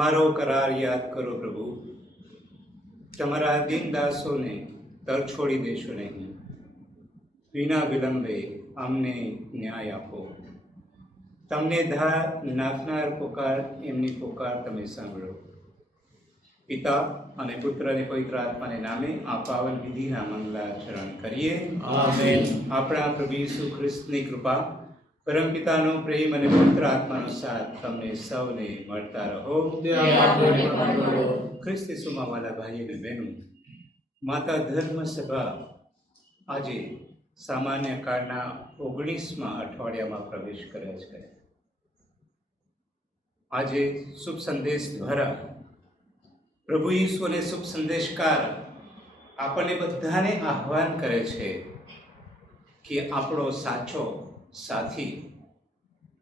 તમારો કરાર યાદ કરો પ્રભુ. તમારા દીન દાસોને તર છોડી દેશો નહીં. વિના વિલંબે અમને ન્યાય આપો. તમને નાખનાર પુકાર, એમની પુકાર તમે સાંભળો. પિતા અને પુત્ર અને પવિત્ર આત્માને નામે આ પાવન વિધિના મંગલાચરણ કરીએ. આમેન. આપણા પ્રભુ ઈસુ ખ્રિસ્તની કૃપા, પરમપિતાનો પ્રેમ અને પવિત્ર આત્માનો સાથ તમને સૌને મળતા રહો. ખ્રિસ્ત ઈસુમાં વાલા ભાઈઓ અને બહેનો, માતા ધર્મ સભા આજે સામાન્ય કાળના 19મા અઠવાડિયામાં પ્રવેશ કરે છે. આજે શુભ સંદેશ દ્વારા પ્રભુ ઈસુ અને શુભ સંદેશકાર આપણને બધાને આહ્વાન કરે છે કે આપણો સાચો સાથી,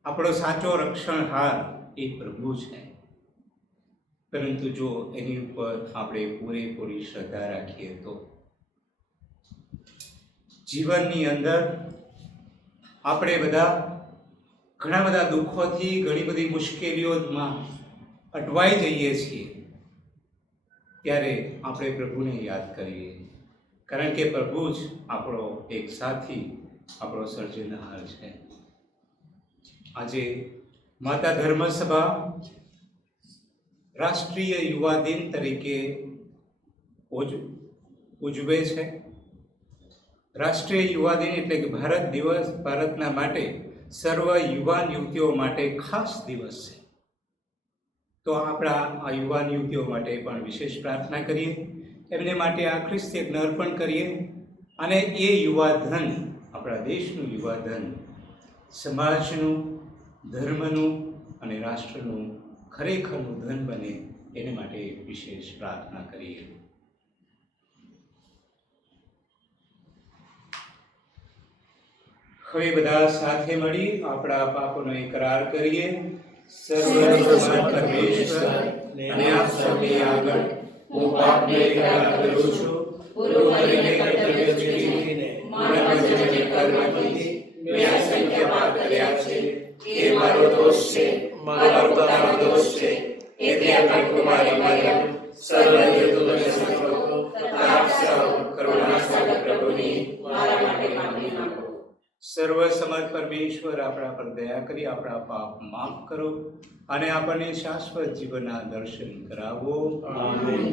આપણો સાચો રક્ષણહાર એ પ્રભુ છે. પરંતુ જો એની ઉપર આપણે પૂરેપૂરી શ્રદ્ધા રાખીએ તો જીવનની અંદર આપણે બધા ઘણા બધા દુઃખોથી, ઘણી બધી મુશ્કેલીઓમાં અટવાઈ જઈએ છીએ. ત્યારે આપણે પ્રભુને યાદ કરીએ, કારણ કે પ્રભુ જ આપણો એક સાથી, આપણો સર્જનહાર છે. આજે માતા ધર્મસભા રાષ્ટ્રીય યુવા દિન તરીકે ઉજવે છે. રાષ્ટ્રીય યુવા દિન એટલે કે ભારત દિવસ ભારતના માટે, સર્વ યુવાન યુવતીઓ માટે ખાસ દિવસ છે. તો આપણા આ યુવાન યુવતીઓ માટે પણ વિશેષ પ્રાર્થના કરીએ, એમને માટે આ ખ્રિસ્ત યજ્ઞ અર્પણ કરીએ. અને એ યુવાધન, આપણા દેશનું યુવાધન, સમાજનું, ધર્મનું અને રાષ્ટ્રનું ખરેખરનું ધન બને, એને માટે વિશેષ પ્રાર્થના કરીએ. હવે બધા સાથે મળી આપણા પાપોનો ઇકરાર કરીએ. સર્વશક્તિમાન પરમેશ્વર અને આપ સૌની આગળ હું પાપનો ઇકરાર કરું છું. પૂરું કરીને કર્તવ્ય ચૂકીને મન વચન અને કર્મથી મેં અસંખ્ય પાપ કર્યા છે. એ મારો દોષ છે, મારો પોતાનો દોષ છે. એટલે આપણી કુમારી મરિયમ, સર્વજ્ઞ તુલસી સંતો તથા આપ સૌ કરુણાસાગર પ્રભુની મારા માટે માંગણી માંગો. સર્વસમર્થ પરમેશ્વર આપણા પર દયા કરી આપણા પાપ માફ કરો અને આપણને શાશ્વત જીવનના દર્શન કરાવો. આમેન.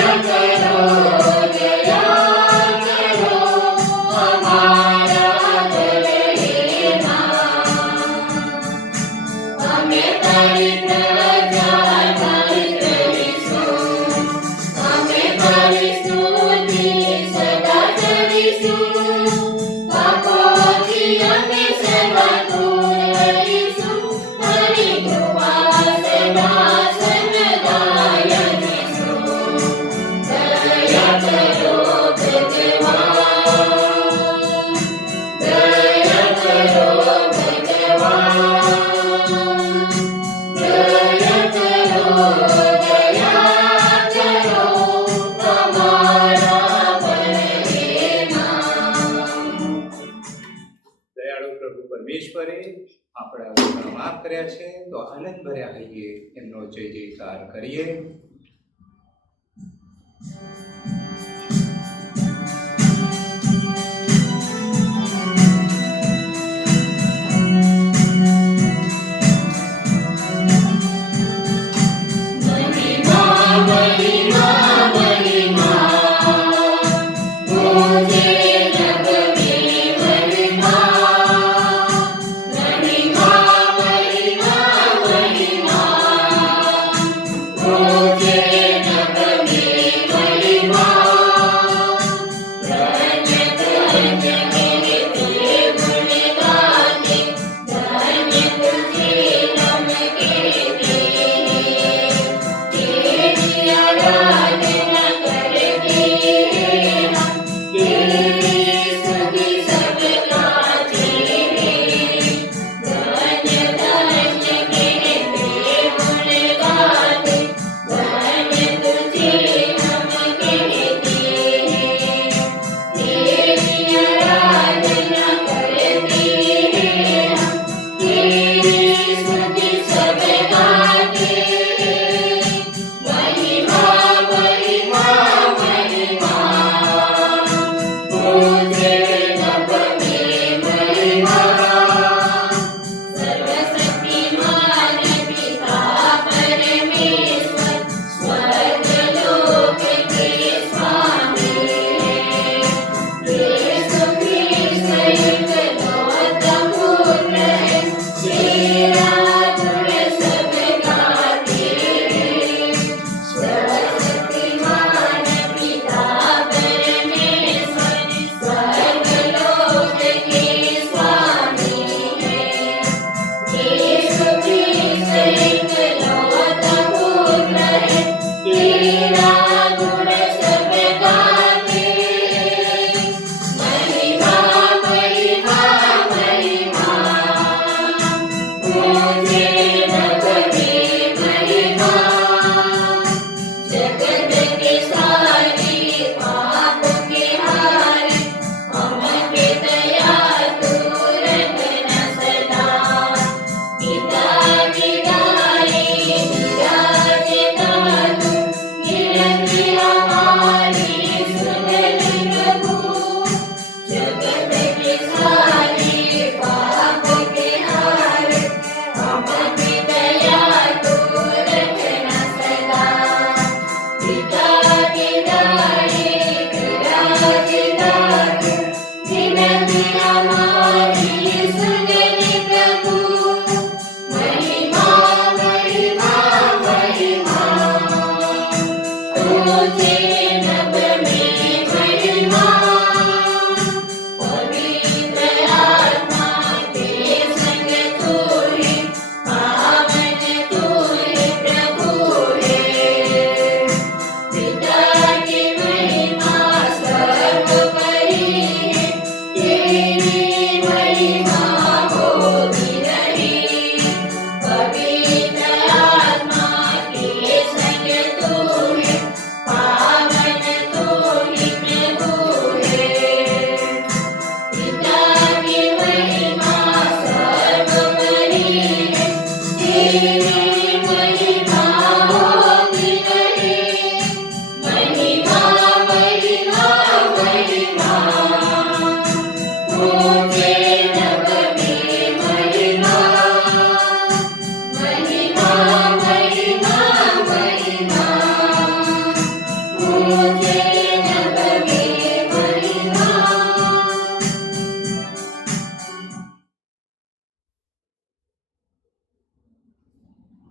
દયા કરો, દયા કરો અમારા કર્યા છે, તો આનંદ ભર્યા હૈયે એમનો જય જયકાર કરીએ.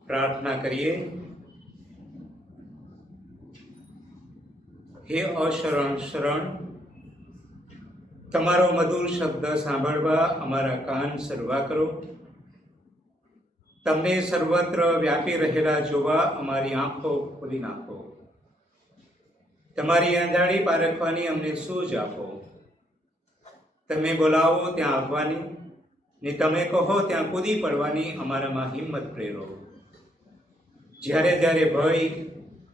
प्रार्थना करिए. हे अशरण शरण, તમારો મધુર શબ્દ સાંભળવા અમારા કાન સરવા કરો. તમને સર્વત્ર વ્યાપી રહેલા જોવા અમારી આંખો ખોલી નાખો. તમારી અંધારી પારખવાની અમને સૂઝ આપો. તમે બોલાવો ત્યાં આવવાની, ને તમે કહો ત્યાં કૂદી પડવાની અમારામાં હિંમત પ્રેરો. જ્યારે જ્યારે ભય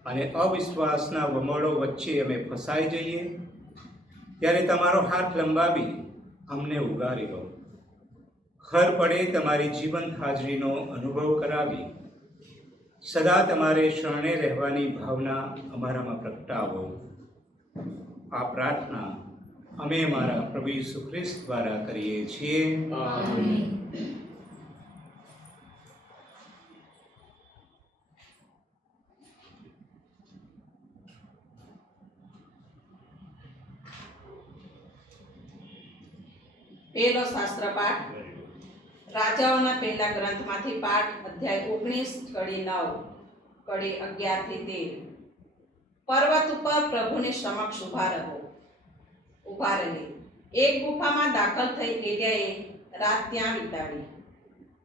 અને અવિશ્વાસના વમળો વચ્ચે અમે ફસાઈ જઈએ, ત્યારે તમારો હાથ લંબાવી અમને ઉગારી લો. હર પળે તમારી જીવંત હાજરીનો અનુભવ કરાવી સદા તમારે શરણે રહેવાની ભાવના અમારામાં પ્રગટાવો. આ પ્રાર્થના અમે અમારા પ્રભુ ઈસુ ખ્રિસ્ત દ્વારા કરીએ છીએ. આમેન. પહેલો શાસ્ત્ર પાઠ રાજાઓના પહેલા ગ્રંથમાંથી પાઠ અધ્યાય 19 કડી 9 કડી 11 થી 13. પર્વત ઉપર પ્રભુની સમક્ષ ઊભા રહી એક ગુફામાં દાખલ થઈ એલિયાએ રાત ત્યાં વિતાવી.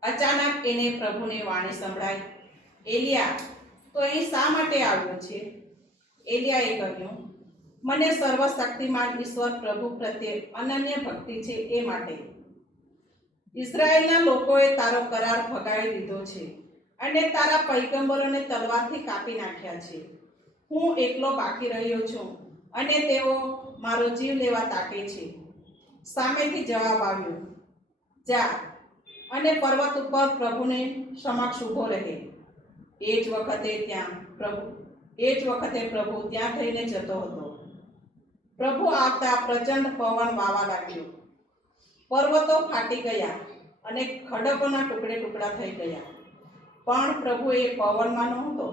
અચાનક એને પ્રભુની વાણી સંભળાઈ, એલિયા, તો અહીં શા માટે આવ્યો છે? એલિયાએ કહ્યું, મને સર્વશક્તિમાન ઈશ્વર પ્રભુ પ્રત્યે અનન્ય ભક્તિ છે એ માટે. ઇઝરાયેલના લોકોએ તારો કરાર ભગાડી દીધો છે અને તારા પૈગંબરોને તલવારથી કાપી નાખ્યા છે. હું એકલો બાકી રહ્યો છું અને તેઓ મારો જીવ લેવા તાકે છે. સામેથી જવાબ આવ્યો, જા અને પર્વત ઉપર પ્રભુની સમક્ષ ઊભો રહે. એ જ વખતે પ્રભુ ત્યાં થઈને જતો હતો. પ્રભુ આવતા પ્રચંડ પવન વાવા લાગ્યો. પર્વતો ફાટી ગયા અને ખડકોના ટુકડા થઈ ગયા. પણ પ્રભુ એ પવનમાં નહોતો.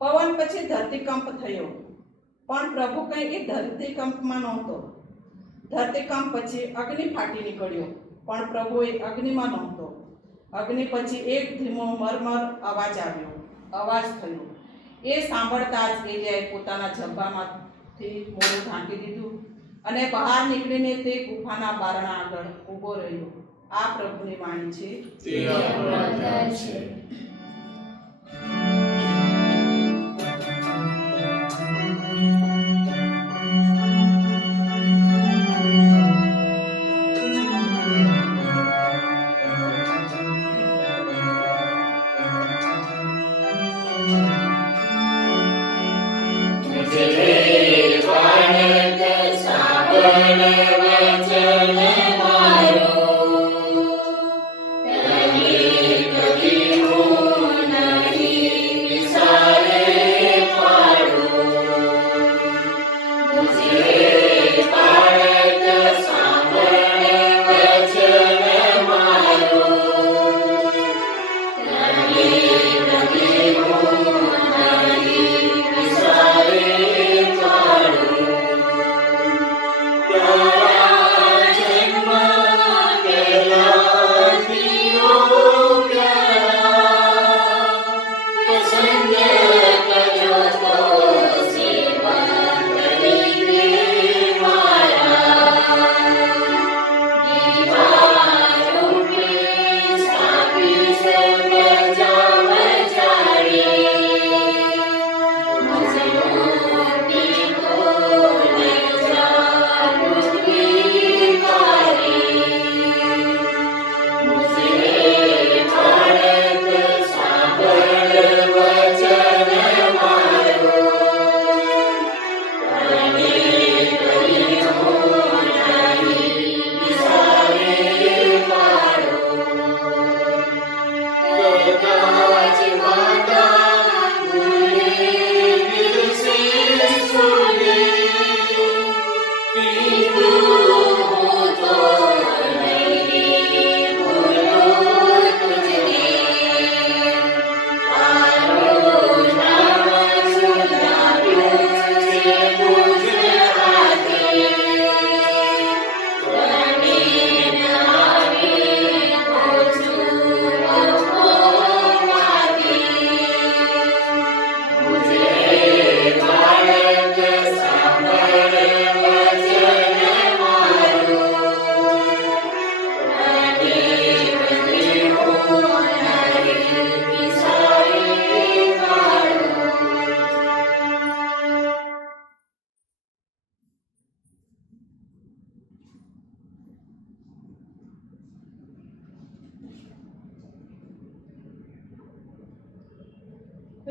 પવન પછી ધરતીકંપ થયો, પણ પ્રભુ કંઈ એ ધરતીકંપમાં નહોતો. ધરતીકંપ પછી અગ્નિ ફાટી નીકળ્યો, પણ પ્રભુ એ અગ્નિમાં નહોતો. અગ્નિ પછી એક ધીમો મરમર અવાજ થયો. એ સાંભળતા જ એલિયાએ પોતાના ઝભ્ભામાંથી મોઢું ઢાંકી દીધું અને બહાર નીકળીને તે ગુફાના બારણા આગળ ઊભો રહ્યો. આ પ્રભુની વાણી છે. તે આપણો આધાર છે.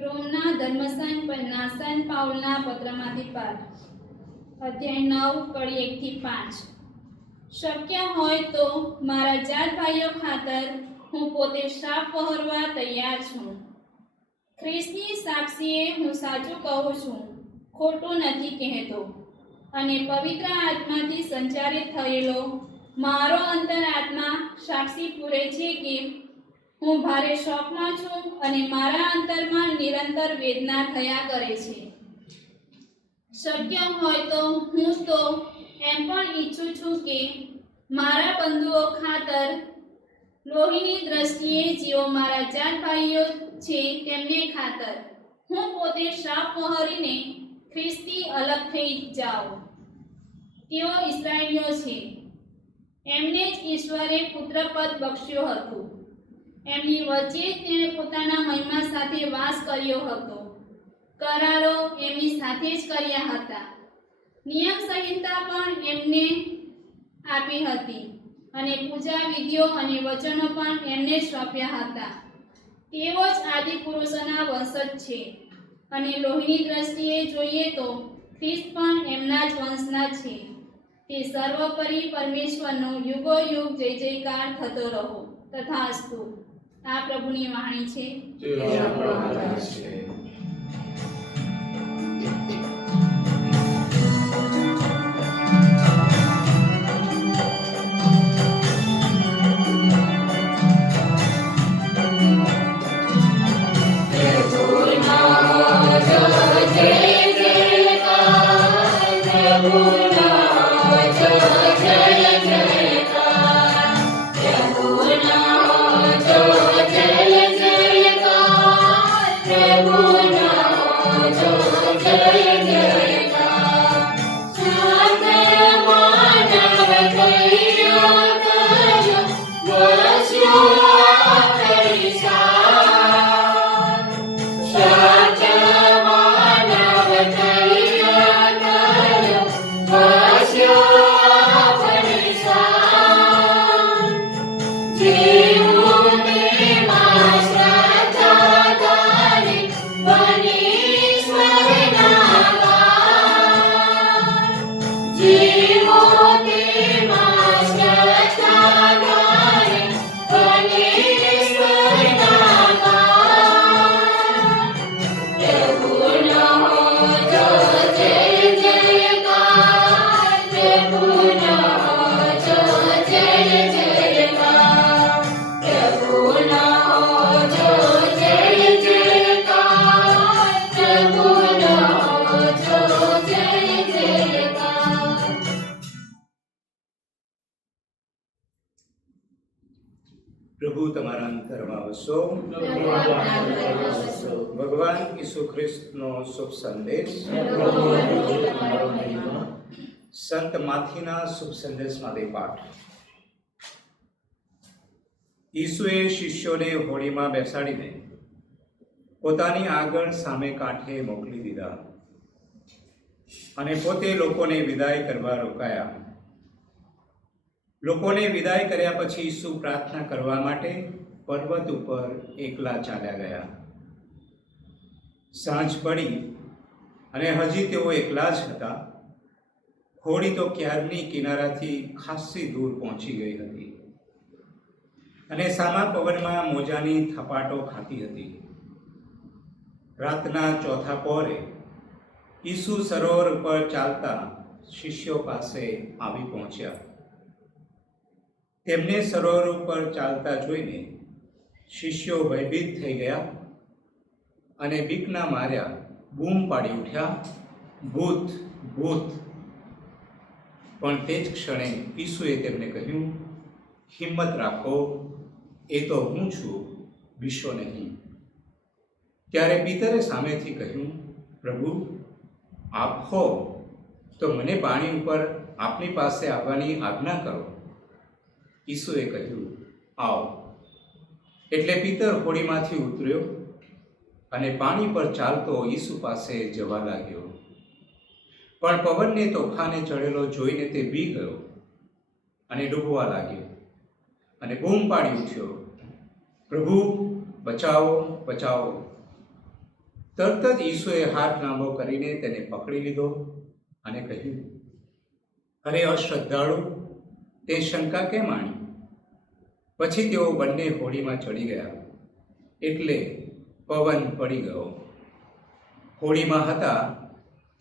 રોમના ધર્મસાયન સાયન પાઉલના પત્રમાંથી પાઠ અધ્યાય 9 કડી 1 થી 5. શક્ય હોય તો મારા જાત ભાઈઓ ખાતર હું પોતે શ્રાપ વહોરવા તૈયાર છું. ખ્રિસ્તની સાક્ષીએ હું સાચું કહું છું, ખોટું નથી કહેતો. અને પવિત્ર આત્માથી સંચારિત થયેલો મારો અંતરાત્મા સાક્ષી પૂરે છે કે હું ભારે શોકમાં છું અને મારા અંતરમાં નિરંતર વેદના થયા કરે છે. શક્ય હોય તો હું તો એમ પણ ઈચ્છું છું કે મારા બંધુઓ ખાતર લોહીની દ્રષ્ટિએ જેઓ મારા જાત ભાઈઓ છે તેમને ખાતર હું પોતે શ્રાપ વહોરીને ખ્રિસ્તી અલગ થઈ જાઉં. તેઓ ઇસ્રાયેલીઓ છે, એમને જ ઈશ્વરે પુત્રપદ બક્ષ્યો હતું. એમની વચ્ચે તેણે પોતાના મહિમા સાથે વાસ કર્યો હતો. કરારો એમની સાથે જ કર્યા હતા. નિયમ સંહિતા પણ એમને આપી હતી અને પૂજા વિધિઓ અને વચનો પણ એમને જ સોંપ્યા હતા. તેઓ જ આદિ પુરુષોના વંશજ છે અને લોહીની દ્રષ્ટિએ જોઈએ તો ખ્રિસ્ત પણ એમના જ વંશના છે. તે સર્વોપરી પરમેશ્વરનો યુગો યુગ જય જયકાર થતો રહો. તથાસ્તુ. આ પ્રભુની વાણી છે. તે આપણો આધાર છે. પ્રભુ તમારા અંતરમાં વસો. ભગવાન ઈસુ ખ્રિસ્તનો શુભ સંદેશ સંત માથીના શુભ સંદેશમાંથી પાઠ. ઈસુએ શિષ્યોને હોડીમાં બેસાડીને પોતાની આગળ સામે કાંઠે મોકલી દીધા અને પોતે લોકોને વિદાય કરવા રોકાયા. લોકોને વિદાય કર્યા પછી ઈસુ પ્રાર્થના કરવા માટે પર્વત ઉપર એકલા ચાલ્યા ગયા. સાંજ પડી અને હજી તેઓ એકલા જ હતા. હોડી તો ક્યારની કિનારાથી ખાસ્સી દૂર પહોંચી ગઈ હતી અને સામા પવનમાં મોજાની થપાટો ખાતી હતી. રાતના ચોથા પહોરે ઈસુ સરોવર પર ચાલતા શિષ્યો પાસે આવી પહોંચ્યા. તેમને સરોવર ઉપર ચાલતા જોઈને શિષ્યો ભયભીત થઈ ગયા અને બીકના માર્યા બૂમ પાડી ઉઠ્યા, ભૂત, ભૂત! પણ તે જ ક્ષણે ઈસુએ તેમને કહ્યું, હિંમત રાખો, એ તો હું છું, બીશો નહીં. ત્યારે પિતરે સામેથી કહ્યું, પ્રભુ, આપ હો તો મને પાણી ઉપર આપની પાસે આવવાની આજ્ઞા કરો. ઈસુએ કહ્યું, આવો. એટલે પિતર હોડીમાંથી ઉતર્યો અને પાણી પર ચાલતો ઈસુ પાસે જવા લાગ્યો. પણ પવનને તોફાને ચડેલો જોઈને તે બી ગયો અને ડૂબવા લાગ્યો અને બૂમ પાડી ઉઠ્યો, પ્રભુ, બચાવો, બચાવો! તરત જ ઈસુએ હાથ લાંબો કરીને તેને પકડી લીધો અને કહ્યું, અરે અશ્રદ્ધાળુ, તે શંકા કેમ આણી? પછી તેઓ બંને હોડીમાં ચડી ગયા, એટલે પવન પડી ગયો. હોડીમાં હતા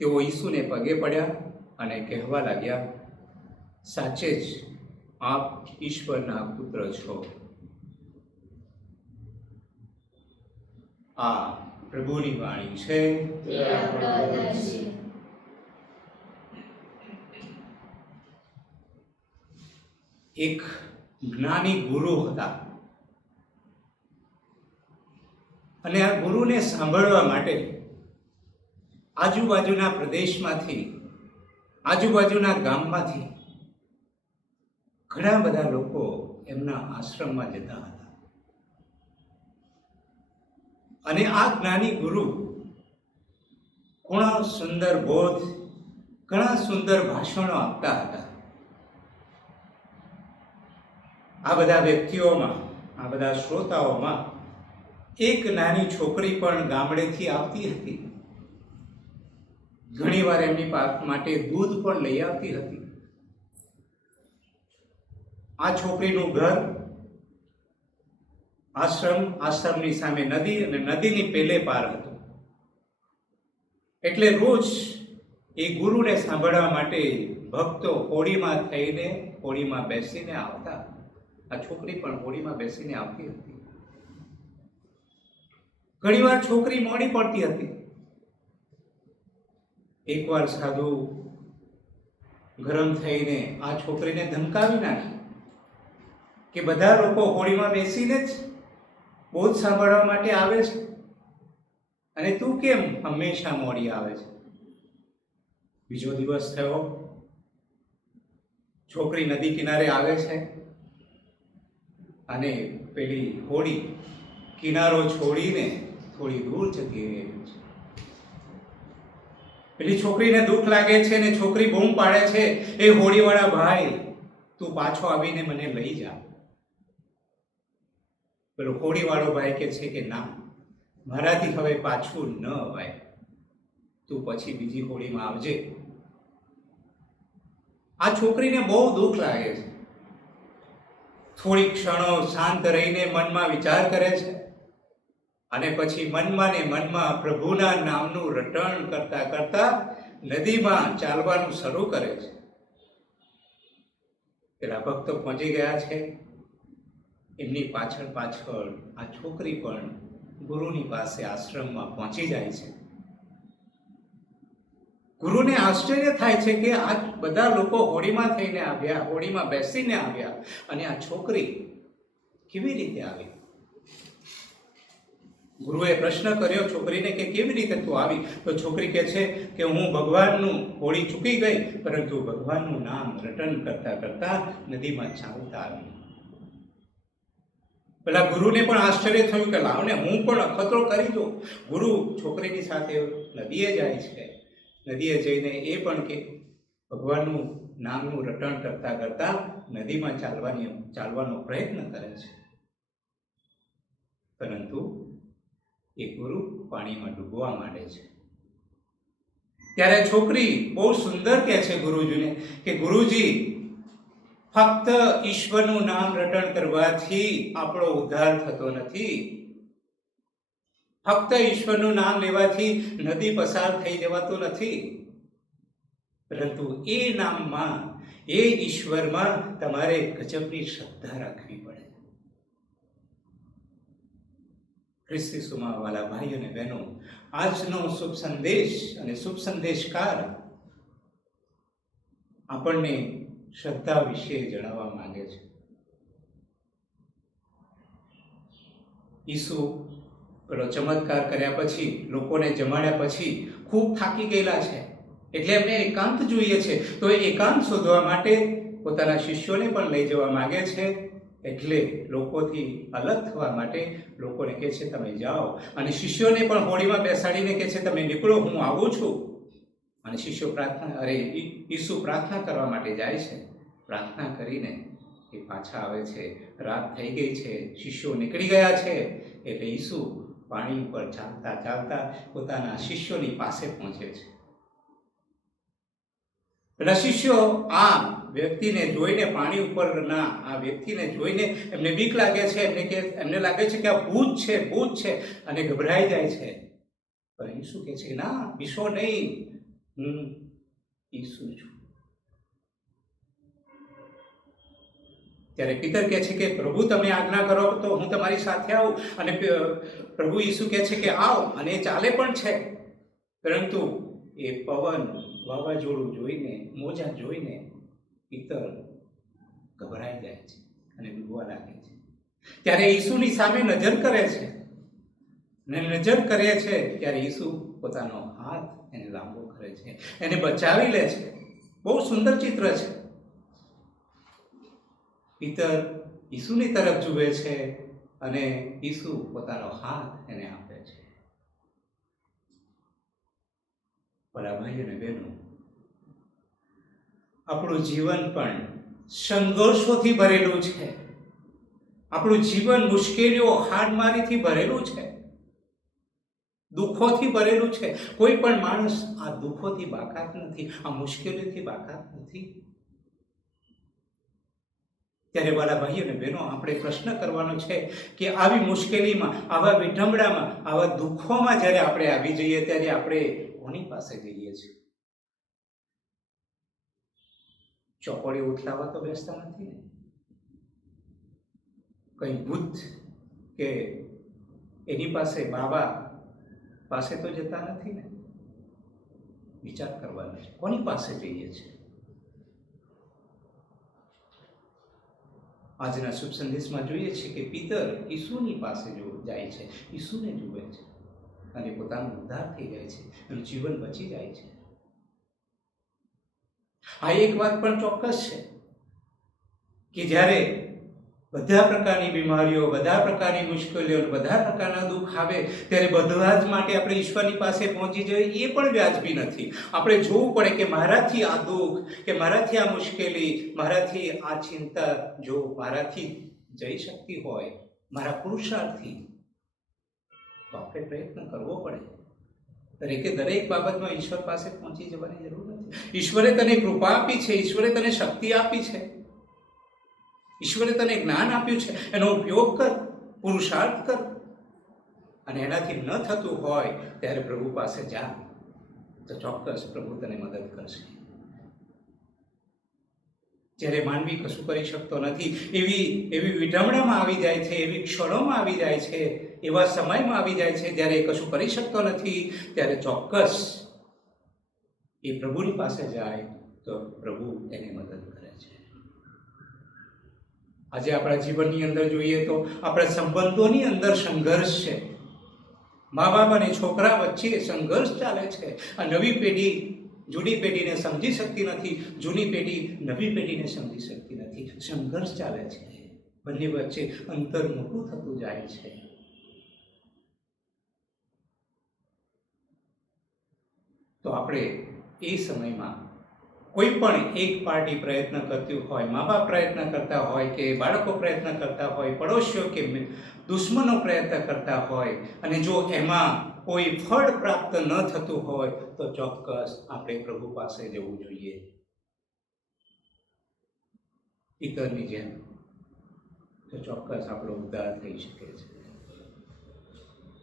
તેઓ ઈસુને પગે પડ્યા અને કહેવા લાગ્યા, સાચે જ આપ ઈશ્વરના પુત્ર છો. આ પ્રભુની વાણી છે. તે આપણા આધાર છે. એક જ્ઞાની ગુરુ હતા અને આ ગુરુને સાંભળવા માટે આજુબાજુના પ્રદેશમાંથી, આજુબાજુના ગામમાંથી ઘણા બધા લોકો એમના આશ્રમમાં જતા હતા. અને આ જ્ઞાની ગુરુ ઘણા સુંદર બોધ, ઘણા સુંદર ભાષણો આપતા હતા. આ બધા વ્યક્તિઓમાં, આ બધા શ્રોતાઓમાં એક નાની છોકરી પણ ગામડેથી આવતી હતી. ઘણીવાર એમની માટે દૂધ પણ લઈ આવતી હતી. આ છોકરીનું ઘર આશ્રમ, આશ્રમની સામે નદી અને નદીની પેલે પાર હતું. એટલે રોજ એ ગુરુને સાંભળવા માટે ભક્તો હોડીમાં થઈને, હોડીમાં બેસીને આવતા. આ છોકરી પણ હોડીમાં બેસીને આવતી હતી. ઘણીવાર છોકરી મોડી પડતી હતી. એકવાર સાધુ ગરમ થઈને આ છોકરીને ધમકાવી નાખી કે બધા લોકો હોડીમાં બેસીને જ બોધ સાંભળવા માટે આવે છે અને તું કેમ હંમેશા મોડી આવે છે. બીજો દિવસ થયો, છોકરી નદી કિનારે આવે છે અને પેલી હોડી કિનારો છોડીને થોડી દૂર જતી રહી છે. પેલી છોકરીને દુઃખ લાગે છે ને છોકરી બૂમ પાડે છે, એ હોડીવાળા ભાઈ, તું પાછો આવીને મને લઈ જા. પેલો હોડીવાળો ભાઈ કહે છે કે ના, મારાથી હવે પાછું ન અવાય, તું પછી બીજી હોડીમાં આવજે. આ છોકરીને બહુ દુઃખ લાગે છે. થોડી ક્ષણો શાંત રહીને મનમાં વિચાર કરે છે અને પછી મનમાં ને મનમાં પ્રભુના નામનું રટણ કરતા કરતા નદીમાં ચાલવાનું શરૂ કરે છે. પેલા ભક્તો પહોંચી ગયા છે. એમની પાછળ પાછળ આ છોકરી પણ ગુરુની પાસે આશ્રમમાં પહોંચી જાય છે. ગુરુને આશ્ચર્ય થાય છે કે આ બધા લોકો હોડીમાં થઈને આવ્યા, હોડીમાં બેસીને આવ્યા, અને આ છોકરી કેવી રીતે આવી? ગુરુએ પ્રશ્ન કર્યો છોકરીને કે કેવી રીતે તું આવી? તો છોકરી કહે છે કે હું ભગવાનનું, હોડી ચૂકી ગઈ, પરંતુ ભગવાનનું નામ રટન કરતા કરતા નદીમાં ચાલતા આવી. પેલા ગુરુને પણ આશ્ચર્ય થયું કે લાવને હું પણ અખતરો કરી દઉં. ગુરુ છોકરીની સાથે નદીએ જાય છે. નદીએ જઈને એ પણ કે ભગવાનનું નામનું રટણ કરતા કરતા નદીમાં ચાલવાનો પ્રયત્ન કરે છે. પરંતુ એ ગુરુ પાણીમાં ડૂબવા માંડે છે. ત્યારે છોકરી બહુ સુંદર કહે છે ગુરુજીને કે ગુરુજી, ફક્ત ઈશ્વરનું નામ રટણ કરવાથી આપણો ઉદ્ધાર થતો નથી. ફક્ત ઈશ્વરનું નામ લેવાથી નદી પસાર થઈ જવાતું નથી, પરંતુ એ નામમાં, એ ઈશ્વરમાં તમારે ગજબની શ્રદ્ધા રાખવી પડે. ખ્રિસ્તી સુમાં વાલા ભાઈ અને બહેનો, આજનો શુભ સંદેશ અને શુભ સંદેશકાર આપણને શ્રદ્ધા વિશે જણાવવા માંગે છે. ઈસુ પેલો ચમત્કાર કર્યા પછી, લોકોને જમાડ્યા પછી ખૂબ થાકી ગયેલા છે, એટલે એમને એકાંત જોઈએ છે. તો એ એકાંત શોધવા માટે પોતાના શિષ્યોને પણ લઈ જવા માંગે છે. એટલે લોકોથી અલગ થવા માટે લોકોને કહે છે તમે જાઓ, અને શિષ્યોને પણ હોડીમાં બેસાડીને કહે છે તમે નીકળો, હું આવું છું. અને શિષ્યો ઈસુ પ્રાર્થના કરવા માટે જાય છે. પ્રાર્થના કરીને એ પાછા આવે છે. રાત થઈ ગઈ છે, શિષ્યો નીકળી ગયા છે. એટલે ઈસુ પાણી ઉપર ચાલતા ચાલતા પોતાના શિષ્યોની પાસે પહોંચે છે. પેલા શિષ્યો આ વ્યક્તિને જોઈને, પાણી ઉપરના આ વ્યક્તિને જોઈને એમને બીક લાગે છે, એમને લાગે છે કે આ ભૂત છે અને ગભરાઈ જાય છે. પણ ઈસુ કહે છે ના, બીસો નહીં, હું ઈસુ છું. ત્યારે પિતર કહે છે કે પ્રભુ તમે આજ્ઞા કરો તો હું તમારી સાથે આવું. અને પ્રભુ ઈસુ કહે છે કે આવ, અને એ ચાલે પણ છે. પરંતુ એ પવન, વાવાઝોડું જોઈને, મોજા જોઈને પિતર ગભરાઈ જાય છે અને ડૂબવા લાગે છે. ત્યારે ઈસુની સામે નજર કરે છે, અને નજર કરે છે ત્યારે ઈસુ પોતાનો હાથ એને લાંબો કરે છે, એને બચાવી લે છે. બહુ સુંદર ચિત્ર છે. પિતર ઈસુની તરફ જુએ છે અને ઈસુ પોતાનો હાથ એને આપે છે. બરા ભાઈઓ અને બહેનો, આપણું જીવન પણ સંઘર્ષોથી ભરેલું છે. આપણું જીવન મુશ્કેલીઓ, હાડમારીથી ભરેલું છે, દુઃખોથી ભરેલું છે. કોઈ પણ માણસ આ દુઃખોથી બાકાત નથી, આ મુશ્કેલીઓથી બાકાત નથી. ત્યારે વાલા ભાઈઓ અને બહેનો, આપણે પ્રશ્ન કરવાનો છે કે આવી મુશ્કેલીમાં, આવા વિડંબણામાં, આવા દુઃખોમાં જ્યારે આપણે આવી જઈએ ત્યારે આપણે કોની પાસે જઈએ છીએ? ચોપડી ઉથલાવા તો બેસતા નથી ને, કઈ બુદ્ધ કે એની પાસે, બાબા પાસે તો જતા નથી ને. વિચાર કરવાનો છે, કોની પાસે જઈએ છીએ? આજના શુભ સંદેશમાં જોઈએ છે કે પિતર ઈસુની પાસે જાય છે, ઈસુને જુએ છે અને પોતાનો ઉદ્ધાર થઈ જાય છે, એનું જીવન બચી જાય છે. આ એક વાત પણ ચોક્કસ છે કે જ્યારે બધા પ્રકારની બીમારીઓ, બધા પ્રકારની મુશ્કેલીઓ, બધા પ્રકારના દુઃખ આવે ત્યારે બધા જ માટે આપણે ઈશ્વરની પાસે પહોંચી જઈએ એ પણ વ્યાજબી નથી. આપણે જોવું પડે કે મારાથી આ દુઃખ, કે મારાથી આ મુશ્કેલી, મારાથી આ ચિંતા જો મારાથી જઈ શકતી હોય, મારા પુરુષાર્થથી, તો આપણે પ્રયત્ન કરવો પડે. દરેક બાબતમાં ઈશ્વર પાસે પહોંચી જવાની જરૂર નથી. ઈશ્વરે તને કૃપા આપી છે, ઈશ્વરે તને શક્તિ આપી છે, ઈશ્વરે તને જ્ઞાન આપ્યું છે, એનો ઉપયોગ કર, પુરુષાર્થ કર. અને એનાથી ન થતું હોય ત્યારે પ્રભુ પાસે જા, તો ચોક્કસ પ્રભુ તને મદદ કરશે. જ્યારે માનવી કશું કરી શકતો નથી, એવી વિડંબણામાં આવી જાય છે, એવી ક્ષણોમાં આવી જાય છે, એવા સમયમાં આવી જાય છે જ્યારે એ કશું કરી શકતો નથી, ત્યારે ચોક્કસ એ પ્રભુની પાસે જાય તો પ્રભુ એને મદદ કરે છે. આજે આપણા જીવનની અંદર જોઈએ તો આપણા સંબંધોની અંદર સંઘર્ષ છે. મા બાપ અને છોકરા વચ્ચે સંઘર્ષ ચાલે છે. આ નવી પેઢી જૂની પેઢીને સમજી શકતી નથી, જૂની પેઢી નવી પેઢીને સમજી શકતી નથી. સંઘર્ષ ચાલે છે, બંને વચ્ચે અંતર મોટું થતું જાય છે. તો આપણે એ સમયમાં કોઈ પણ એક પાર્ટી પ્રયત્ન કરતી હોય, મા બાપ પ્રયત્ન કરતા હોય, કે બાળકો પ્રયત્ન કરતા હોય, પડોશીઓ કે દુશ્મનો પ્રયત્ન કરતા હોય, અને જો એમાં કોઈ ફળ પ્રાપ્ત ન થતું હોય તો ચોક્કસ આપણે પ્રભુ પાસે જવું જોઈએ, પિતરની જેમ. તો ચોક્કસ આપણો ઉદ્ધાર થઈ શકે છે.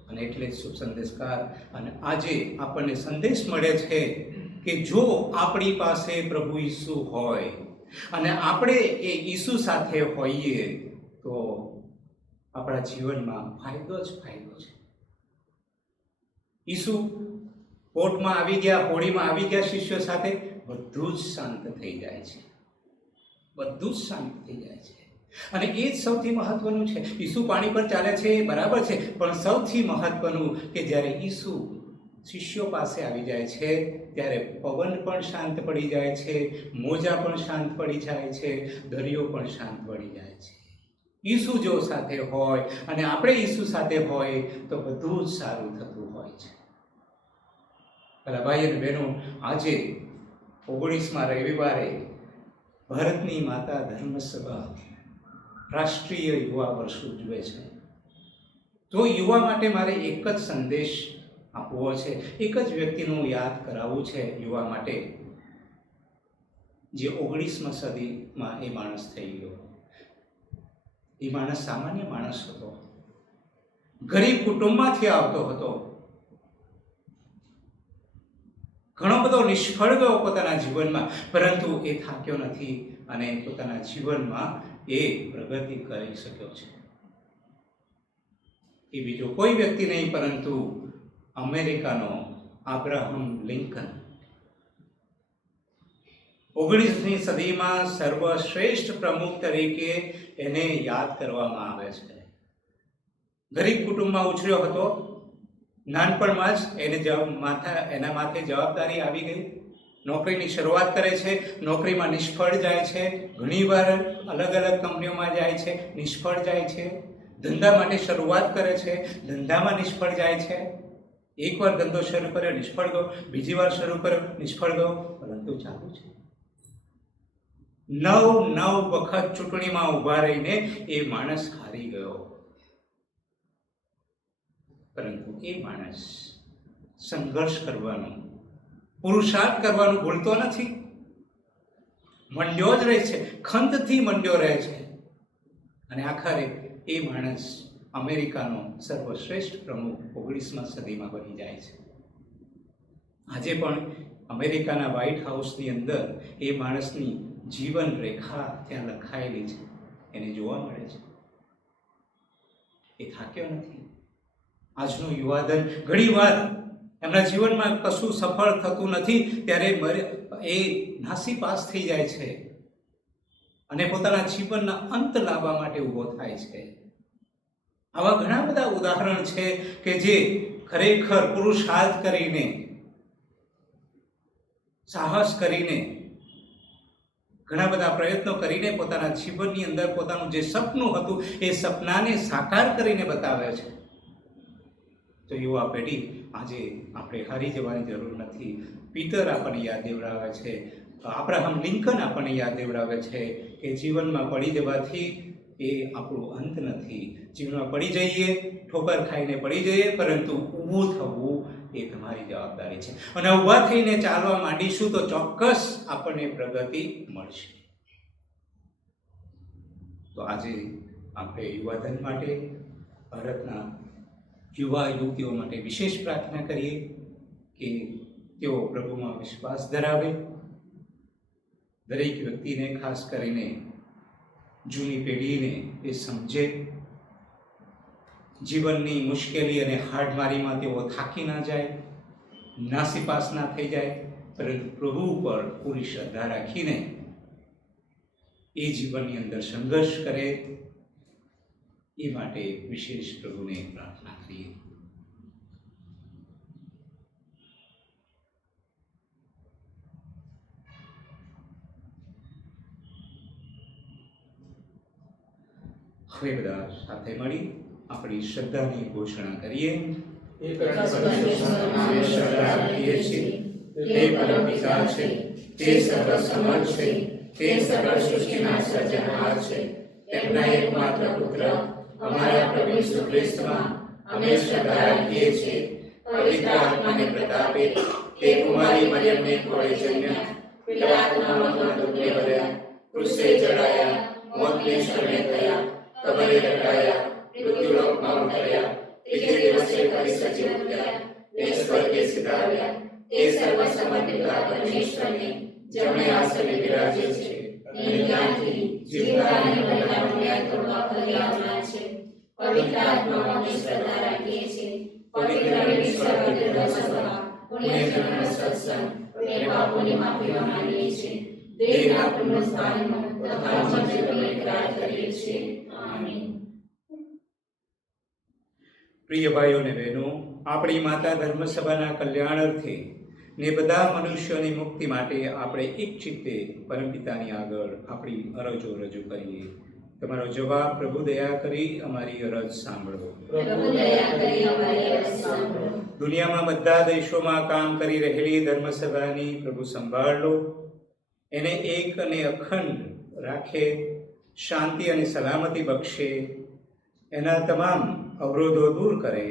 અને એટલે જ શુભ સંદેશકાર અને આજે આપણને સંદેશ મળે છે કે જો આપણી પાસે પ્રભુ ઈસુ હોય અને આપણે એ ઈસુ સાથે હોઈએ તો આપણા જીવનમાં ફાયદો જ ફાયદો છે. ઈસુ કોર્ટમાં આવી ગયા, હોળીમાં આવી ગયા શિષ્યો સાથે, બધું જ શાંત થઈ જાય છે, બધું જ શાંત થઈ જાય છે. અને એ જ સૌથી મહત્વનું છે. ઈસુ પાણી પર ચાલે છે બરાબર છે, પણ સૌથી મહત્વનું કે જ્યારે ઈસુ શિષ્યો પાસે આવી જાય છે ત્યારે પવન પણ શાંત પડી જાય છે, મોજા પણ શાંત પડી જાય છે, દરિયો પણ શાંત પડી જાય છે. ઈસુ જો સાથે હોય અને આપણે ઈસુ સાથે હોય તો બધું જ સારું થતું હોય છે. પેલા ભાઈ અને બહેનો, આજે 19મા રવિવારે ભારતની માતા ધર્મસભા રાષ્ટ્રીય યુવા વર્ષ ઉજવે છે. તો યુવા માટે મારે એક જ સંદેશ આપવો છે, એક જ વ્યક્તિનું યાદ કરાવવું છે યુવા માટે, જે 19મી સદીમાં એ માણસ થઈ ગયો. એ માણસ સામાન્ય માણસ હતો, ગરીબ કુટુંબમાંથી આવતો હતો, ઘણો બધો નિષ્ફળ ગયો પોતાના જીવનમાં, પરંતુ એ થાક્યો નથી અને પોતાના જીવનમાં એ પ્રગતિ કરી શક્યો છે. એ બીજો કોઈ વ્યક્તિ નહીં પરંતુ અમેરિકાનો આબ્રાહમ લિંકન. 19મી સદીમાં સર્વશ્રેષ્ઠ પ્રમુખ તરીકે એને યાદ કરવામાં આવે છે. ગરીબ કુટુંબમાં ઉછર્યો હતો, નાનપણમાં જ એના માથે જવાબદારી આવી ગઈ. નોકરીની શરૂઆત કરે છે, નોકરીમાં નિષ્ફળ જાય છે, ઘણીવાર અલગ અલગ કંપનીઓમાં જાય છે, નિષ્ફળ જાય છે. ધંધા માટે શરૂઆત કરે છે, ધંધામાં નિષ્ફળ જાય છે. એકવાર ધંધો શરૂ કર્યો, નિષ્ફળ ગયો, બીજી વાર શરૂ કર્યો, નિષ્ફળ ગયો, પરંતુ ચાલુ છે. 9 વખત ચૂંટણીમાં ઊભા રહીને એ માણસ હારી ગયો, પરંતુ એ માણસ સંઘર્ષ કરવાનું, પુરુષાર્થ કરવાનું ભૂલતો નથી. મંડ્યો જ રહે છે, ખંતથી મંડ્યો રહે છે અને આખરે એ માણસ અમેરિકાનો સર્વશ્રેષ્ઠ પ્રમુખ 19મી સદીમાં બની જાય છે. આજે પણ અમેરિકાના વ્હાઇટ હાઉસની અંદર એ માણસની જીવન રેખા ત્યાં લખાયેલી છે, એને જોવા મળે છે. એ થાક્યો નથી. આજનું યુવાધન ઘણીવાર એમના જીવનમાં કશું સફળ થતું નથી ત્યારે એ નાસીપાસ થઈ જાય છે અને પોતાના જીવનના અંત લાવવા માટે ઊભો થાય છે. આવા ઘણા બધા ઉદાહરણ છે કે જે ખરેખર પુરુષાર્થ કરીને, સાહસ કરીને, ઘણા બધા પ્રયત્નો કરીને પોતાના જીવનની અંદર પોતાનું જે સપનું હતું એ સપનાને સાકાર કરીને બતાવે છે. તો યુવા પેઢી, આજે આપણે હારી જવાની જરૂર નથી. પીટર આપણને યાદ દેવડાવે છે, અબ્રાહમ લિંકન આપણને યાદ દેવડાવે છે કે જીવનમાં પડી જવાથી એ આપણું અંત નથી. જીવનમાં પડી જઈએ, ઠોકર ખાઈને પડી જઈએ, પરંતુ ઊભું થવું એ તમારી જવાબદારી છે અને ઊભા થઈને ચાલવા માંડીશું તો ચોક્કસ આપણને પ્રગતિ મળશે. તો આજે આપણે યુવાધન માટે, ભારતના યુવા યુવતીઓ માટે વિશેષ પ્રાર્થના કરીએ કે તેઓ પ્રભુમાં વિશ્વાસ ધરાવે. દરેક વ્યક્તિને, ખાસ કરીને જૂની પેઢીને એ સમજે, જીવનની મુશ્કેલી અને હાડમારીમાં તેઓ થાકી ના જાય, નાસીપાસ ના થઈ જાય, પરંતુ પ્રભુ ઉપર પૂરી શ્રદ્ધા રાખીને એ જીવનની અંદર સંઘર્ષ કરે. એ માટે વિશેષ પ્રભુને પ્રાર્થના કરીએ. હવે બધા સાથે મળી આપણી શ્રદ્ધાની ઘોષણા કરીએ. અમે શ્રદ્ધા રાખીએ છીએ તે પરમપિતા છે, તે સર્વસમર્થ છે, તે સર્વ સૃષ્ટિના સર્જનહાર છે. તેમના એકમાત્ર પુત્ર અમારા પ્રભુ ઈસુ ખ્રિસ્તમાં અમે શ્રદ્ધા રાખીએ છીએ. પવિત્ર આત્માને પ્રતાપે તે કુમારી મરિયમને કોળે જન્મ્યા, પિલાતના દુઃખને ભર્યા, ક્રુસે ચડાયા, મોતને શરણે થયા, કબરે રખાયા, મૃત્યુલોકમાં ઉતર્યા, ત્રીજે દિવસે ફરી સજીવ થયા, તે સ્વર્ગે સિધાર્યા, તે સર્વસમર્થ પિતા પરમેશ્વરની જમણે આસને બિરાજે છે અને ત્યાંથી જીવતા અને મરનારનો ન્યાય કરવા ફરી આવનાર છે. પવિત્ર આત્મામાં અમે શ્રદ્ધા રાખીએ છીએ. પવિત્ર અને નિષ્કપટ સભા, પુણ્યજનોનો સત્સંગ અને પાપોની માફી માંગીએ છીએ. દેહના પુનરુત્થાનનો તથા જીવનનો ઇકરાર કરીએ છીએ. આમીન. પ્રિય ભાઈઓ અને બહેનો, આપણી માતા ધર્મસભાના કલ્યાણ અર્થે ને બધા મનુષ્યોની મુક્તિ માટે આપણે એક ચિત્તે પરમપિતાની આગળ આપણી અરજો રજૂ કરીએ. તમારો જવાબ: પ્રભુ દયા કરી અમારી અરજ સાંભળો. દુનિયામાં બધા દેશોમાં કામ કરી રહેલી ધર્મસભાની પ્રભુ સંભાળ લો. એને એક અને અખંડ રાખે, શાંતિ અને સલામતી બક્ષે, એના તમામ અવરોધો દૂર કરે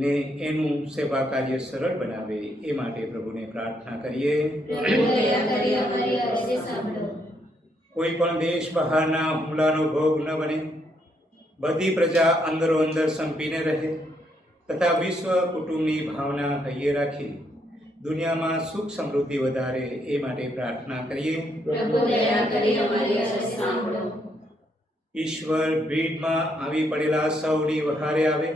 ને એનું સેવા કાર્ય સરળ બનાવે એ માટે પ્રભુને પ્રાર્થના કરીએ. પ્રભુ દયા કરી અમારી અરજી સાંભળો. કોઈ પણ દેશ બહારના હુમલાનો ભોગ ન બને, બધી પ્રજા અંદરો અંદર સંપીને રહે તથા વિશ્વ કુટુંબની ભાવના હૈયે રાખી દુનિયામાં સુખ સમૃદ્ધિ વધારે એ માટે પ્રાર્થના કરીએ. પ્રભુ દયા કરી અમારી અરજી સાંભળો. ઈશ્વર ભીડમાં આવી પડેલા સૌની વહારે આવે.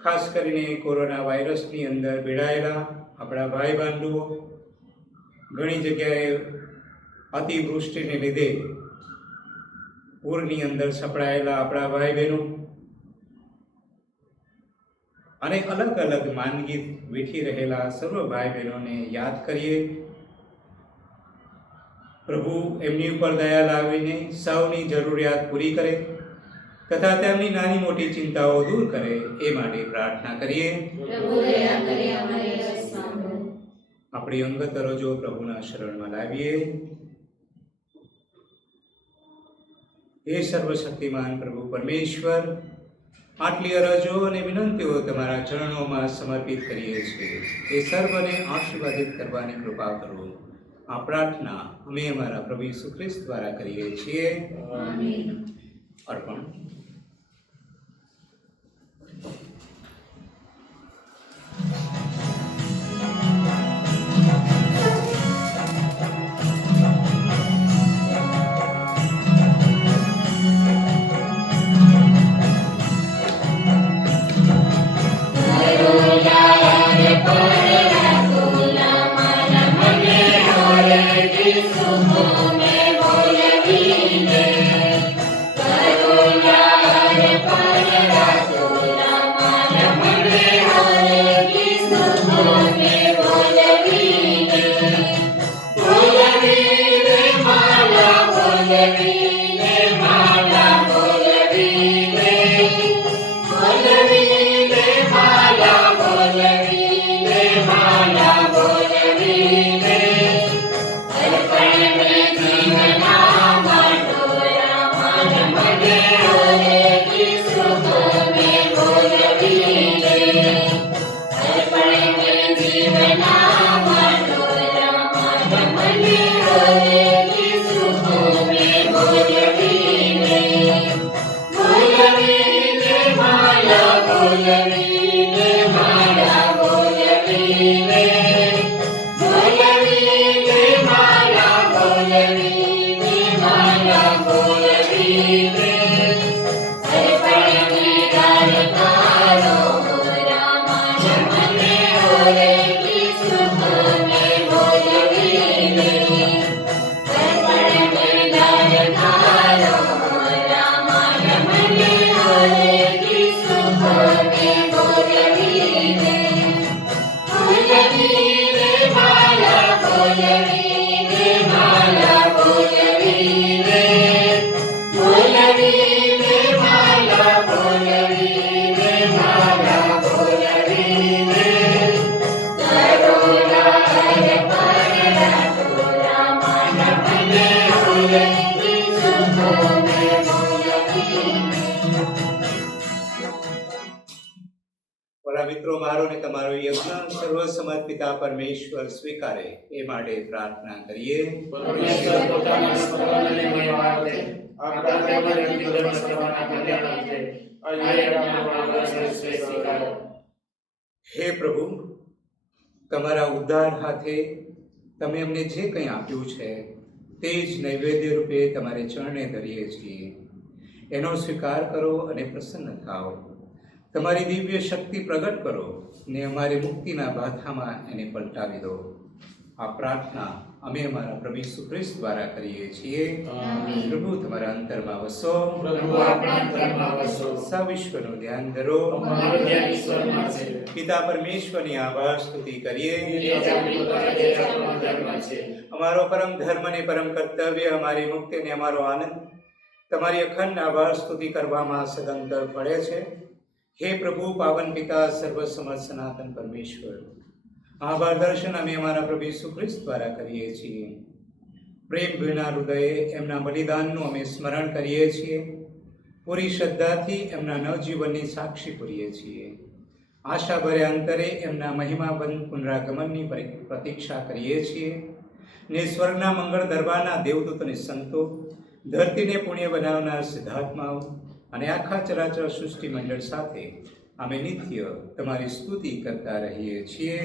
ખાસ કરીને કોરોના વાયરસની અંદર ભેળાયેલા આપણા ભાઈ બંધુઓ, ઘણી જગ્યાએ અતિવૃષ્ટિને લીધે પૂરની અંદર સપડાયેલા આપણા ભાઈ બહેનો અને અલગ અલગ માંદગી વેઠી રહેલા સર્વ ભાઈ બહેનોને યાદ કરીએ. પ્રભુ એમની ઉપર દયા લાવીને સૌની જરૂરિયાત પૂરી કરે તથા તેમની નાની મોટી ચિંતાઓ દૂર કરે એ માટે પ્રાર્થના કરીએ. પ્રભુ દયા કરી અમારી અરજી સાંભળો. આપણી અંગત અરજો પ્રભુના શરણમાં લાવીએ. હે સર્વશક્તિમાન પ્રભુ પરમેશ્વર, આટલી અરજો અને વિનંતીઓ તમારા ચરણોમાં સમર્પિત કરીએ છીએ. એ સર્વને આશીર્વાદિત કરવાની કૃપા કરો. આ પ્રાર્થના અમે અમારા પ્રભુ ઈસુ ખ્રિસ્ત દ્વારા કરીએ છીએ. આમીન. અર્પણ. મિત્રો, મારો ને તમારો યજ્ઞ સર્વ સમર્પિતા પરમેશ્વર સ્વીકારે એ માટે પ્રાર્થના કરીએ. પરમેશ્વર પોતાના સ્મરણને મહિમાર્થે આપણા પ્રેમને વિધિવત સેવાના કલ્યાણાર્થે અયરાના પ્રભુને સ્વીકારો. હે પ્રભુ, તમારા ઉદ્ધાર હાથે તમે અમને જે કંઈ આપ્યું છે તે જ નૈવેદ્ય રૂપે તમારે ચરણે ધરીએ છીએ. એનો સ્વીકાર કરો અને પ્રસન્ન થાઓ. તમારી દિવ્ય શક્તિ પ્રગટ કરો ને અમારી મુક્તિના બાથામાં એને પલટાવી દો. આ પ્રાર્થના અમે અમારા પ્રભુ ઈસુ ખ્રિસ્ત દ્વારા કરીએ છીએ. આમીન. પ્રભુ તમારા અંતરમાં વસો. પ્રભુ આપણા અંતરમાં વસો. સવિશ્વનું ધ્યાન ધરો. અમારું ધ્યાન ઈશ્વરમાં છે. પિતા પરમેશ્વરની આભાર સ્તુતિ કરીએ. એ જ આપણી પોતાની જે આપણો ધર્મ છે. અમારો પરમ ધર્મ ને પરમ કર્તવ્ય, અમારી મુક્તિ ને અમારો આનંદ તમારી અખંડ આભાર સ્તુતિ કરવામાં સદંતર પડે છે. હે પ્રભુ, પાવન પિતા, સર્વસમર્થ સનાતન પરમેશ્વર, આભાર દર્શન અમે અમારા પ્રભુ ઈસુ ખ્રિસ્ત દ્વારા કરીએ છીએ. પ્રેમ ભીના હૃદયે એમના બલિદાનનું અમે સ્મરણ કરીએ છીએ. પૂરી શ્રદ્ધાથી એમના નવજીવનની સાક્ષી પૂરીએ છીએ. આશા ભર્યા અંતરે એમના મહિમાબંધ પુનરાગમનની પ્રતીક્ષા કરીએ છીએ ને સ્વર્ગના મંગળ દરબારના દેવદૂત અને સંતો, ધરતીને પુણ્ય બનાવનાર સિદ્ધાત્માઓ અને આખા ચરાચર સૃષ્ટિ મંડળ સાથે અમે નિત્ય તમારી સ્તુતિ કરતા રહીએ છીએ.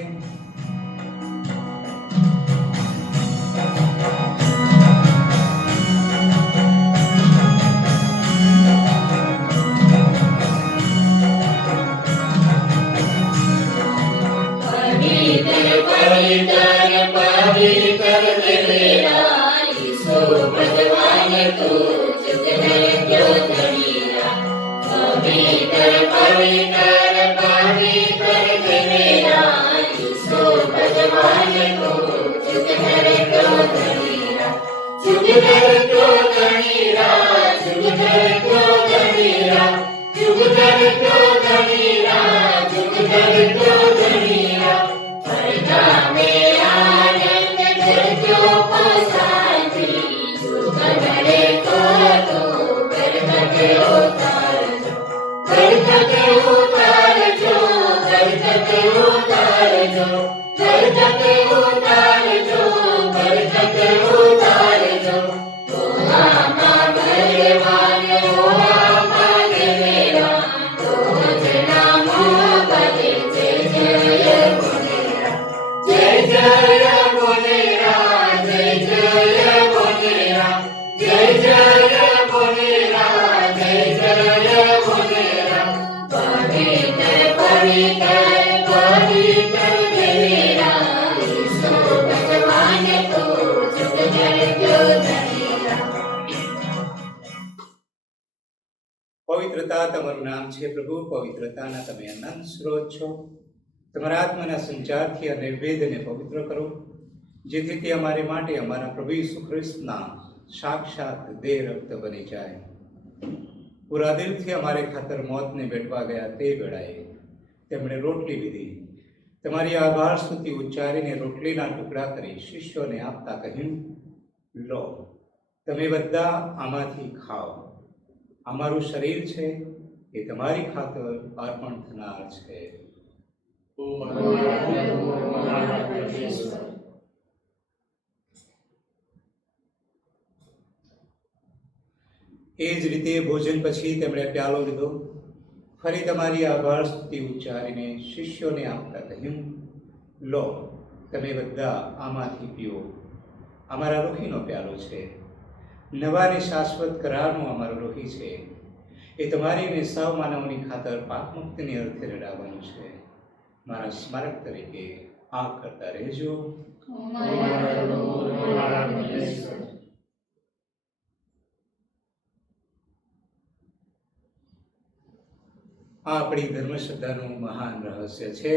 પવિત્રતા તમારું નામ છે પ્રભુ. પવિત્રતાના તમે અનંત સ્ત્રોત છો. તમારા આત્માના સંચારથી આ નિર્વેદને પવિત્ર કરો, જેથી તે અમારે માટે અમારા પ્રભુ ઈસુ ખ્રિસ્તના સાક્ષાત દેહ રક્ત બની જાય. પૂરા દિલથી અમારે ખાતર મોતને ભેટવા ગયા તે વેળાએ તેમણે રોટલી લીધી, તમારી આભાર સ્તુતિ ઉચ્ચારીને રોટલીના ટુકડા કરી શિષ્યોને આપતા કહ્યું, લો, તમે બધા આમાંથી ખાઓ. અમારું શરીર છે એ તમારી ખાતર અર્પણ થનાર છે. એ જ રીતે ભોજન પછી તેમણે પ્યાલો લીધો, ફરી તમારી આભાર સ્તુતિ ઉચ્ચારીને શિષ્યોને આપતા કહ્યું, લો, તમે બધા આમાંથી પીઓ. અમારા લોહીનો પ્યાલો છે, નવા અને શાશ્વત કરારનું અમારું લોહી છે. એ તમારી અને સૌ માનવની ખાતર પાપ મુક્તિની અર્થે રડાવવાનું છે. મારા સ્મારક તરીકે આ કરતા રહેજો. આ આપણી ધર્મશ્રદ્ધાનું મહાન રહસ્ય છે.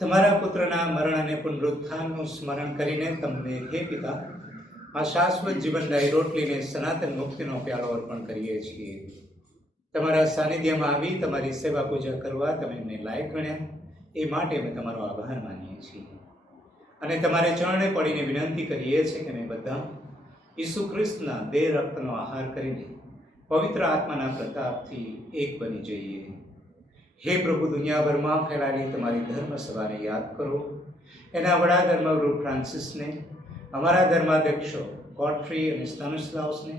તમારા પુત્રના મરણ અને પુનરુત્થાનનું સ્મરણ કરીને તમને હે પિતા આ શાશ્વત જીવનદાયી રોટલીને સનાતન મુક્તિનો પ્યાલો અર્પણ કરીએ છીએ. તમારા સાનિધ્યમાં આવી તમારી સેવા પૂજા કરવા તમે અમને લાયક ગણ્યા, એ માટે અમે તમારો આભાર માનીએ છીએ અને તમારે ચરણે પડીને વિનંતી કરીએ છીએ કે અમે બધા ઈસુ ખ્રિસ્તના દેહ રક્તનો આહાર કરીને પવિત્ર આત્માના પ્રતાપથી એક બની જઈએ. હે પ્રભુ, દુનિયાભરમાં ફેલાયેલી તમારી ધર્મ સભાને યાદ કરો. એના વડા ધર્મગુરુ ફ્રાન્સિસને, અમારા ધર્માધ્યક્ષો ગોડફ્રી અને સ્ટાનિસ્લાવસને,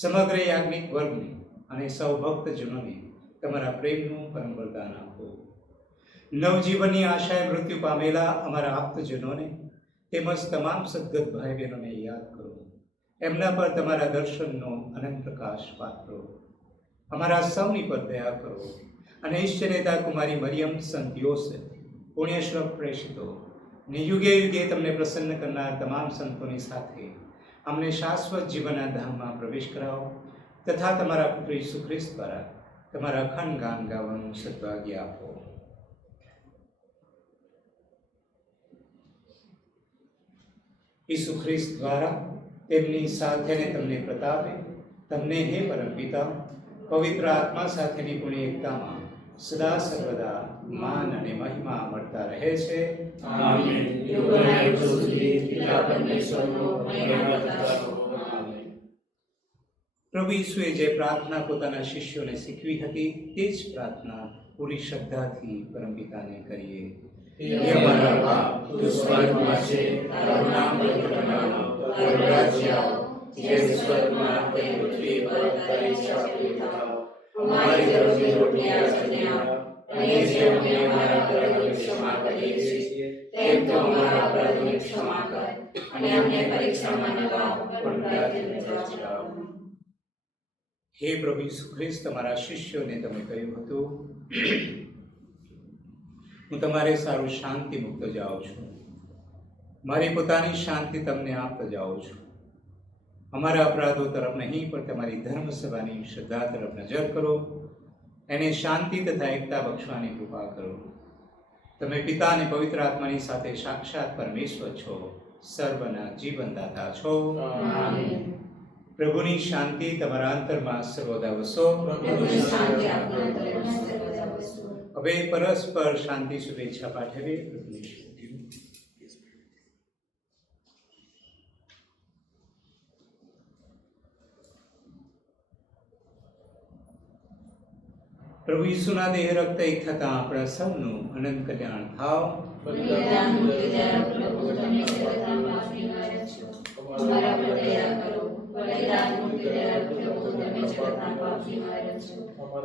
સમગ્ર યાજ્ઞિક વર્ગને અને સૌ ભક્તજનોને તમારા પ્રેમનું પરમ વરદાન આપો. નવજીવનની આશાએ મૃત્યુ પામેલા અમારા આપ્તજનોને તેમજ તમામ સદગત ભાઈ બહેનોને યાદ કરો. એમના પર તમારા દર્શનનો અનંત પ્રકાશ પાત્રો. અમારા સૌની પર દયા કરો અને ઈષ્ટનેતા કુમારી મરિયમ, સંત યોસેફ, પુણ્યશ્લોક પ્રેષિતો ને યુગે યુગે તમને પ્રસન્ન કરનાર તમામ સંતોની સાથે અમને શાશ્વત જીવનના ધામમાં પ્રવેશ કરાવો તથા તમારા પુત્ર ઈસુ ખ્રિસ્ત દ્વારા તમારા અખંડ ગાન ગાવાનું સદભાગ્ય આપો. ઈસુ ખ્રિસ્ત દ્વારા તેમની સાથે ને તમને પ્રતાપે તમને હે પરમ પિતા પવિત્ર આત્મા સાથેની પુણ્ય એકતામાં સદા સર્વદા માન અને મહિમા મળતા રહે છે. આમીન. યુગોના યુગ સુધી પિતા પરમેશ્વરનો મહિમા થતો રહે. આમીન. પ્રભુ ઈસુએ જે પ્રાર્થના પોતાના શિષ્યોને શીખવી હતી તે જ પ્રાર્થના પૂરી શ્રદ્ધાથી પરમપિતાને કરીએ. હે અમારા બાપ, તું સ્વર્ગમાં છે, તારું નામ પવિત્ર બનો, તારું રાજ્ય આવો, જે સ્વર્ગમાં તે પૃથ્વી પર તારી ઈચ્છા પૂરી થાવ. અમારી દરરોજની રોટલી આજને આપ, અને જે અમે અમારા અપરાધોની ક્ષમા કરીએ છીએ તેમ તું અમારા અપરાધોની ક્ષમા કર, અને અમને પરીક્ષામાં ન લાવ, પણ પ્રાર્થનાથી બચાવ. હે પ્રભુ ઈસુ ખ્રિસ્ત, તમારા શિષ્યોને તમે કહ્યું હતું, હું તમારે સારું શાંતિ મૂકતો જાઉં છું, મારી પોતાની શાંતિ તમને આપતો જાઉં છું. અમારા અપરાધો તરફ નહીં, પણ તમારી ધર્મસભાની શ્રદ્ધા તરફ નજર કરો, એને શાંતિ તથા એકતા બક્ષવાની કૃપા કરો. તમે પિતા અને પવિત્ર આત્માની સાથે સાક્ષાત પરમેશ્વર છો, સર્વના જીવનદાતા છો. આમીન. પ્રભુની શાંતિ તમારા અંતરમાં સર્વદા વસો. પ્રભુની શાંતિ આપના અંતરમાં સર્વદા વસો. હવે પરસ્પર શાંતિ શુભેચ્છા પાઠવીએ. પ્રભુ ઈસુના દેહ રક્ત એક થતા આપણા સૌનું અનંત કલ્યાણ થાવ. બલિદાન મૂર્તિદાર પ્રભુ, તમે સર્વદા માફીનાર છો. અમારા પર દયા કરો. બલિદાન મૂર્તિદાર પ્રભુ, તમે સર્વદા માફીનાર છો.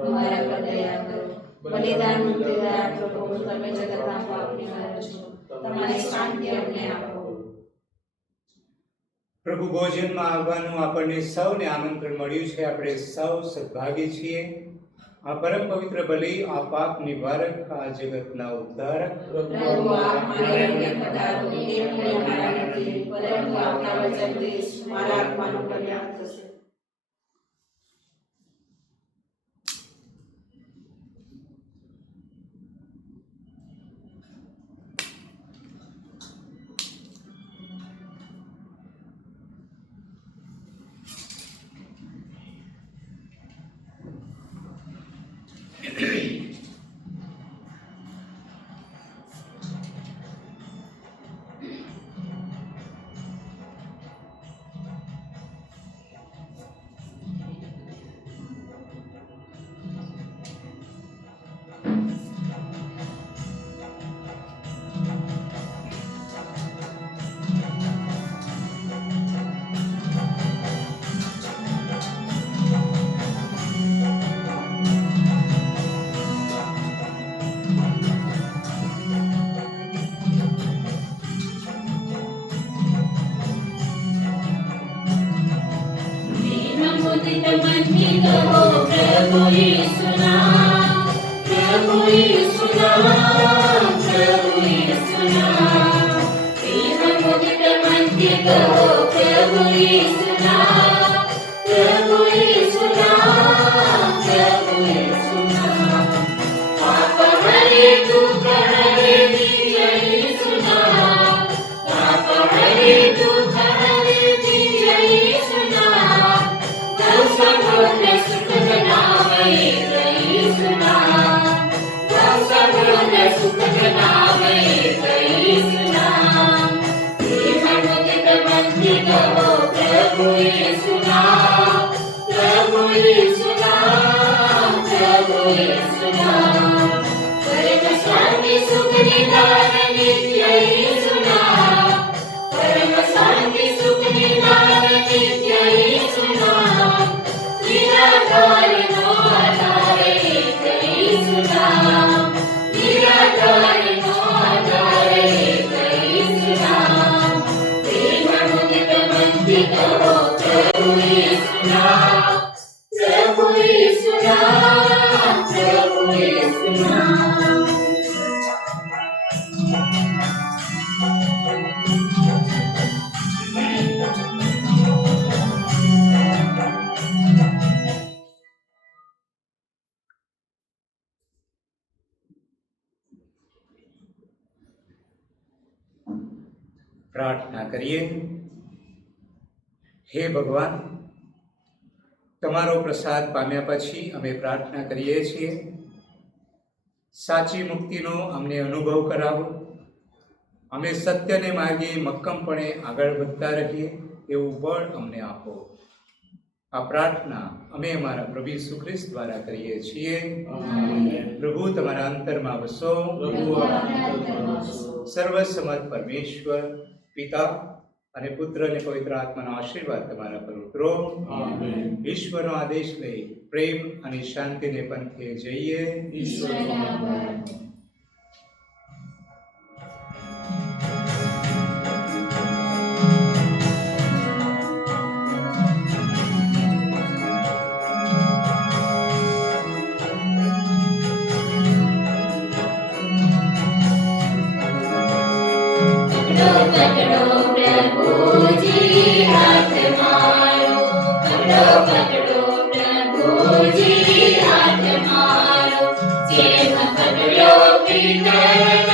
અમારા પર દયા કરો. બલિદાન મૂર્તિદાર પ્રભુ, તમે સર્વદા માફીનાર છો. તમારી શાંતિ અમને આપો. પ્રભુ ભોજનમાં આવવાનું આપણને સૌને આમંત્રણ મળ્યું છે. આપણે સૌ સદભાગી છીએ. આ પરમ પવિત્ર બલિ, આ પાપ નિવારક, આ જગતના ઉદ્ધારક, પ્રભુ આપ મારી અંગે પધારો. એ મને અમારા નથી, પરંતુ આપના વચનથી જ મારા આત્માનું કલ્યાણ થશે. પ્રાર્થના કરીએ. હે ભગવાન, તમારો પ્રસાદ પામ્યા પછી અમે પ્રાર્થના કરીએ છીએ, સાચી મુક્તિનો અમને અનુભવ કરાવો. અમે સત્યને માર્ગે મક્કમપણે આગળ વધતા રહીએ એવું બળ અમને આપો. આ પ્રાર્થના અમે અમારા પ્રભુ ઈસુ ખ્રિસ્ત દ્વારા કરીએ છીએ. આમેન. પ્રભુ તમારા અંતરમાં વસો. પ્રભુ આપના અંતરમાં વસો. સર્વસમર્થ પરમેશ્વર પિતા અને પુત્ર અને પવિત્ર આત્માનો આશીર્વાદ તમારા પર ઉતરો. આમેન. ઈશ્વરનો આદેશ લઈ પ્રેમ અને શાંતિને પંથે જઈએ. ઈશ્વરનો આભાર. પકડો પ્રભુજી હાથ મારો, પકડો પ્રભુજી હાથ મારો, જેમ પકડ્યો પિતર